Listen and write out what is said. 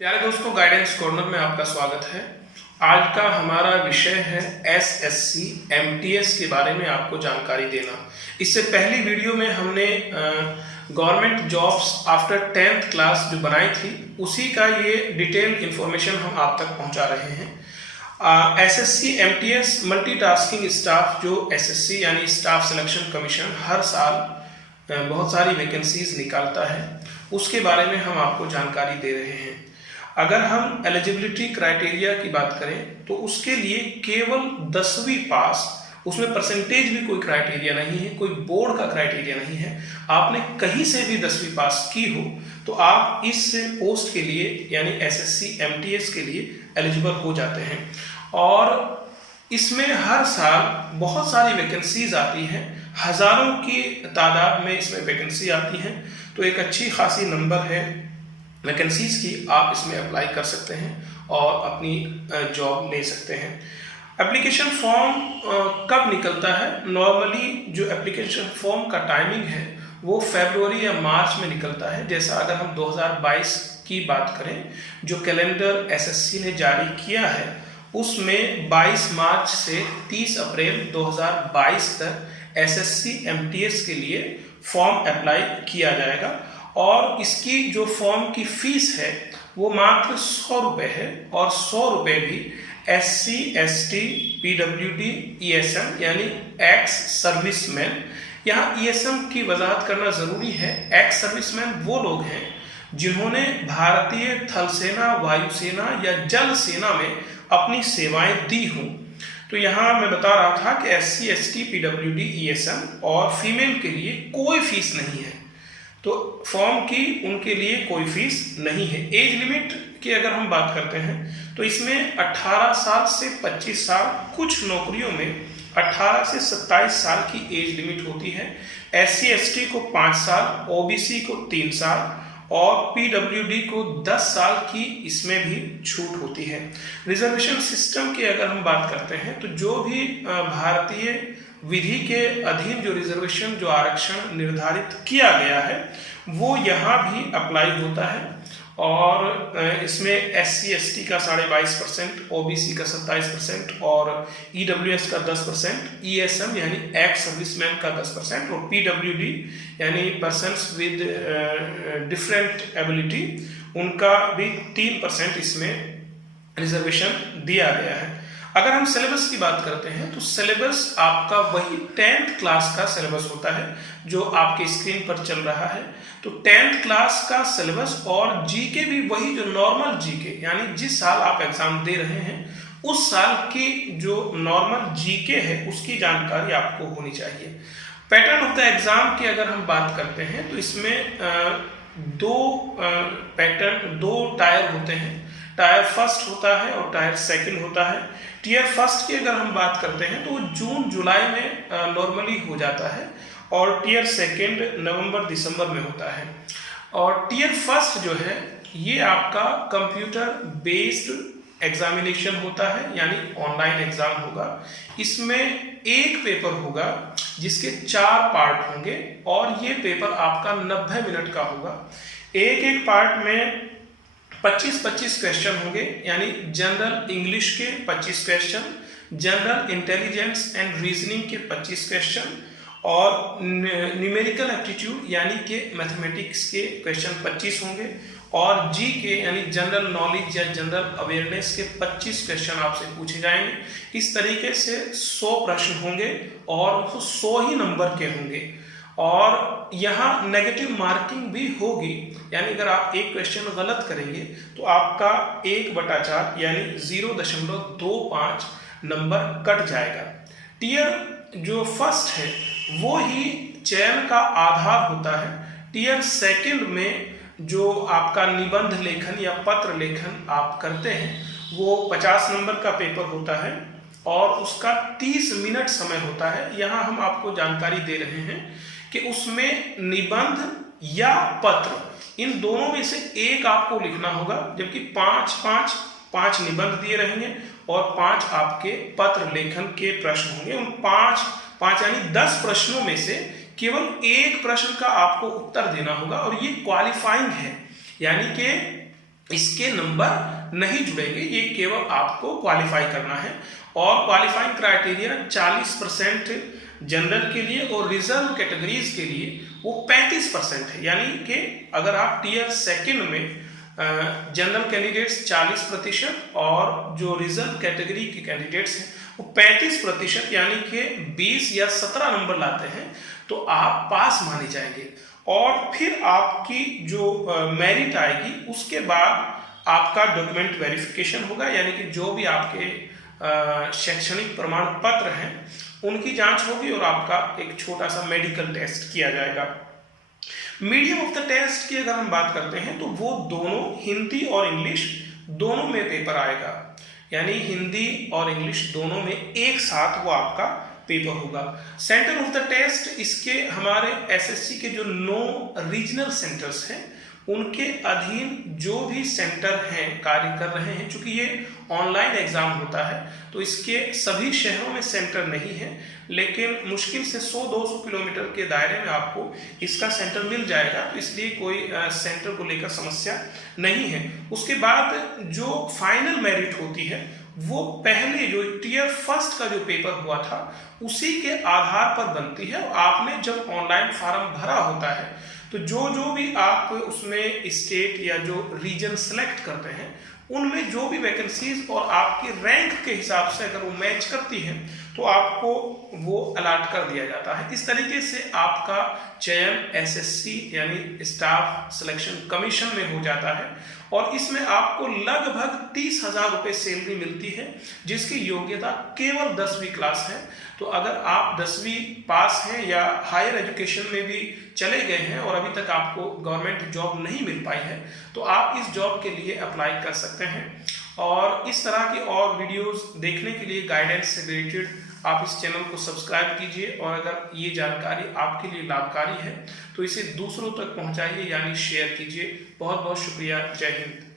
प्यारे दोस्तों, guidance corner में आपका स्वागत है। आज का हमारा विषय है एसएससी एमटीएस के बारे में आपको जानकारी देना। इससे पहली वीडियो में हमने government jobs after 10th class जो बनाई थी उसी का ये डिटेल इंफॉर्मेशन हम आप तक पहुंचा रहे हैं। एसएससी एमटीएस मल्टीटास्किंग स्टाफ जो एसएससी यानी स्टाफ सिलेक्शन कमीशन हर साल बहुत सारी वैकेंसीज निकालता है, उसके बारे में हम आपको जानकारी दे रहे हैं। अगर हम एलिजिबिलिटी क्राइटेरिया की बात करें तो उसके लिए केवल 10वीं पास, उसमें परसेंटेज भी कोई क्राइटेरिया नहीं है, कोई बोर्ड का क्राइटेरिया नहीं है। आपने कहीं से भी 10वीं पास की हो तो आप इस पोस्ट के लिए यानी एसएससी एमटीएस के लिए एलिजिबल हो जाते हैं। और इसमें हर साल बहुत सारी वैकेंसीज आती हैं, हजारों की तादाद में इसमें वैकेंसी आती हैं, तो एक अच्छी खासी नंबर है वैकेंसीज की। आप इसमें अप्लाई कर सकते हैं और अपनी जॉब ले सकते हैं। एप्लीकेशन फॉर्म कब निकलता है? नॉर्मली जो एप्लीकेशन फॉर्म का टाइमिंग है वो फरवरी या मार्च में निकलता है। जैसा अगर हम 2022 की बात करें, जो कैलेंडर एसएससी ने जारी किया है उसमें 22 मार्च से 30 अप्रैल 2022 तक एसएससी एमटीएस के लिए फॉर्म अप्लाई किया जाएगा। और इसकी जो फॉर्म की फीस है वो मात्र 100 रुपये है, और 100 रुपये भी SC ST PWD ESM यानी एक्स सर्विसमैन। यहाँ ESM की वजाहत करना ज़रूरी है। एक्स सर्विसमैन वो लोग हैं जिन्होंने भारतीय थल सेना, वायुसेना या जल सेना में अपनी सेवाएं दी हों। तो यहाँ मैं बता रहा था कि SC ST PWD ESM और फीमेल के लिए कोई फीस नहीं है, तो फॉर्म की उनके लिए कोई फीस नहीं है। एज लिमिट की अगर हम बात करते हैं तो इसमें 18 साल से 25 साल, कुछ नौकरियों में 18 से 27 साल की एज लिमिट होती है। SC ST को 5 साल, OBC को 3 साल और PWD को 10 साल की इसमें भी छूट होती है। रिजर्वेशन सिस्टम की अगर हम बात करते हैं तो जो भी भारतीय विधि के अधीन जो रिजर्वेशन, जो आरक्षण निर्धारित किया गया है वो यहाँ भी अप्लाई होता है। और इसमें SC ST का 22.5%, OBC का 27% और EWS का 10%, ESM यानी एक्स सर्विसमैन का 10% और PWD यानी पर्सन्स विद डिफरेंट एबिलिटी, उनका भी 3% इसमें रिजर्वेशन दिया गया है। अगर हम सिलेबस की बात करते हैं तो सिलेबस आपका वही 10th क्लास का सिलेबस होता है जो आपके स्क्रीन पर चल रहा है। तो 10th क्लास का सिलेबस और जीके भी वही, जो नॉर्मल जीके यानी जिस साल आप एग्जाम दे रहे हैं उस साल की जो नॉर्मल जीके है उसकी जानकारी आपको होनी चाहिए। पैटर्न ऑफ द एग्जाम की अगर हम बात करते हैं तो इसमें दो टायर होते हैं। टायर फर्स्ट होता है और टायर सेकंड होता है। टीयर फर्स्ट की अगर हम बात करते हैं तो वो जून जुलाई में नॉर्मली हो जाता है और टीयर सेकंड नवंबर दिसंबर में होता है। और टीयर फर्स्ट जो है ये आपका कंप्यूटर बेस्ड एग्जामिनेशन होता है, यानी ऑनलाइन एग्जाम होगा। इसमें एक पेपर होगा जिसके 4 पार्ट होंगे और ये पेपर आपका 90 मिनट का होगा। एक एक पार्ट में 25-25 क्वेश्चन होंगे, यानी जनरल इंग्लिश के 25 question, general intelligence and reasoning के 25 क्वेश्चन और न्यूमेरिकल एप्टीट्यूड यानी कि मैथमेटिक्स के क्वेश्चन 25 होंगे और जी के यानी जनरल नॉलेज या जनरल अवेयरनेस के 25 क्वेश्चन आपसे पूछे जाएंगे। इस तरीके से 100 प्रश्न होंगे और वो 100 ही नंबर के होंगे। और यहाँ नेगेटिव मार्किंग भी होगी, यानी अगर आप एक क्वेश्चन गलत करेंगे तो आपका 1/4 यानी 0.25 नंबर कट जाएगा। टीयर जो फर्स्ट है वो ही चयन का आधार होता है। टीयर सेकंड में जो आपका निबंध लेखन या पत्र लेखन आप करते हैं वो 50 नंबर का पेपर होता है और उसका 30 मिनट समय होता है। यहाँ हम आपको जानकारी दे रहे हैं कि उसमें निबंध या पत्र इन दोनों में से एक आपको लिखना होगा, जबकि 5 निबंध दिए रहेंगे और 5 आपके पत्र लेखन के प्रश्न होंगे। उन 5 यानी 10 प्रश्नों में से केवल एक प्रश्न का आपको उत्तर देना होगा और ये क्वालिफाइंग है, यानी कि इसके नंबर नहीं जुड़ेंगे, ये केवल आपको क्वालिफाई करना है। और क्वालिफाइंग क्राइटेरिया 40% जनरल के लिए और रिजर्व कैटेगरीज के लिए वो 35% है। यानी कि अगर आप टीयर सेकंड में जनरल कैंडिडेट्स 40% और जो रिजर्व कैटेगरी के कैंडिडेट्स हैं वो 35% यानी कि 20 या 17 नंबर लाते हैं तो आप पास माने जाएंगे। और फिर आपकी जो मेरिट आएगी उसके बाद आपका डॉक्यूमेंट वेरिफिकेशन होगा, यानी कि जो भी आपके शैक्षणिक प्रमाण पत्र हैं उनकी जांच होगी और आपका एक छोटा सा मेडिकल टेस्ट किया जाएगा। मीडियम ऑफ द टेस्ट की अगर हम बात करते हैं तो वो दोनों हिंदी और इंग्लिश दोनों में पेपर आएगा, यानी हिंदी और इंग्लिश दोनों में एक साथ वो आपका पेपर होगा। सेंटर ऑफ द टेस्ट इसके हमारे एसएससी के जो 9 रीजनल सेंटर्स हैं उनके अधीन जो भी सेंटर हैं कार्य कर रहे हैं। चूंकि ये ऑनलाइन एग्जाम होता है तो इसके सभी शहरों में सेंटर नहीं है, लेकिन मुश्किल से 100-200 किलोमीटर के दायरे में आपको इसका सेंटर मिल जाएगा, तो इसलिए कोई सेंटर को लेकर समस्या नहीं है। उसके बाद जो फाइनल मेरिट होती है वो पहले जो टीयर फर्स्ट का जो पेपर हुआ था उसी के आधार पर बनती है। और आपने जब ऑनलाइन फॉर्म भरा होता है तो जो भी आप उसमें स्टेट या जो रीजन सेलेक्ट करते हैं उनमें जो भी वैकेंसीज और आपके रैंक के हिसाब से अगर वो मैच करती है तो आपको वो अलाट कर दिया जाता है। इस तरीके से आपका चयन एसएससी यानी स्टाफ सिलेक्शन कमीशन में हो जाता है और इसमें आपको लगभग 30,000 रुपये सैलरी मिलती है, जिसकी योग्यता केवल 10वीं क्लास है। तो अगर आप 10वीं पास हैं या हायर एजुकेशन में भी चले गए हैं और अभी तक आपको गवर्नमेंट जॉब नहीं मिल पाई है तो आप इस जॉब के लिए अप्लाई कर सकते हैं। और इस तरह की और वीडियोस देखने के लिए गाइडेंस से रिलेटेड आप इस चैनल को सब्सक्राइब कीजिए और अगर ये जानकारी आपके लिए लाभकारी है तो इसे दूसरों तक पहुंचाइए यानी शेयर कीजिए। बहुत बहुत शुक्रिया। जय हिंद।